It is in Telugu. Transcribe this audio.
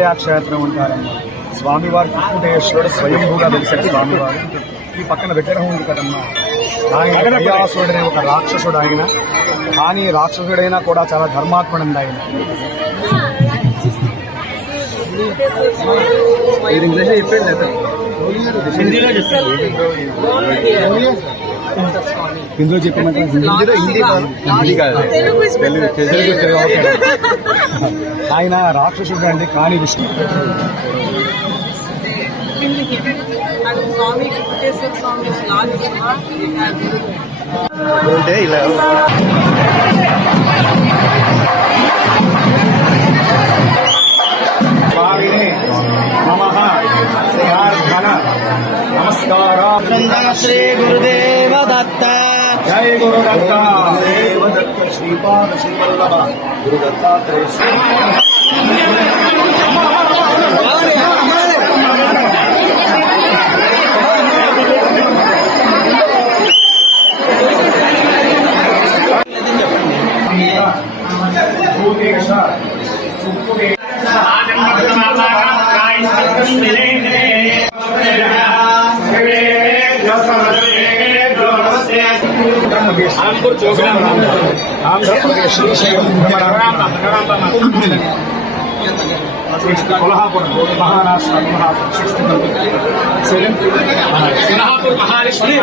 శ్రీశైల క్షేత్రం అంటారమ్మా. స్వామివారి కుక్కుటేశ్వరుడు స్వయంభూగా వెలిసాడు స్వామివారు. ఈ పక్కన విగ్రహం ఉంది కదమ్మా, ఆయన కైలాసుడనే ఒక రాక్షసుడు ఆయన. కానీ రాక్షసుడైనా కూడా చాలా ధర్మాత్ముడండి ఆయన. హిందీలో చెప్పమంటే ఆయన రాక్షసుడు అండి. కానీ విష్ణు ఇలా नमस्कार श्री गुरुदेव दत्त जय गुरुदत्त देवदत्त श्रीपाद श्रीवल्लभ गुरुदत्तात्रेय आंध्र प्रदेश श्रीशैल कोल्हापुर महाराष्ट्र कोल्हापुर महाराष्ट्र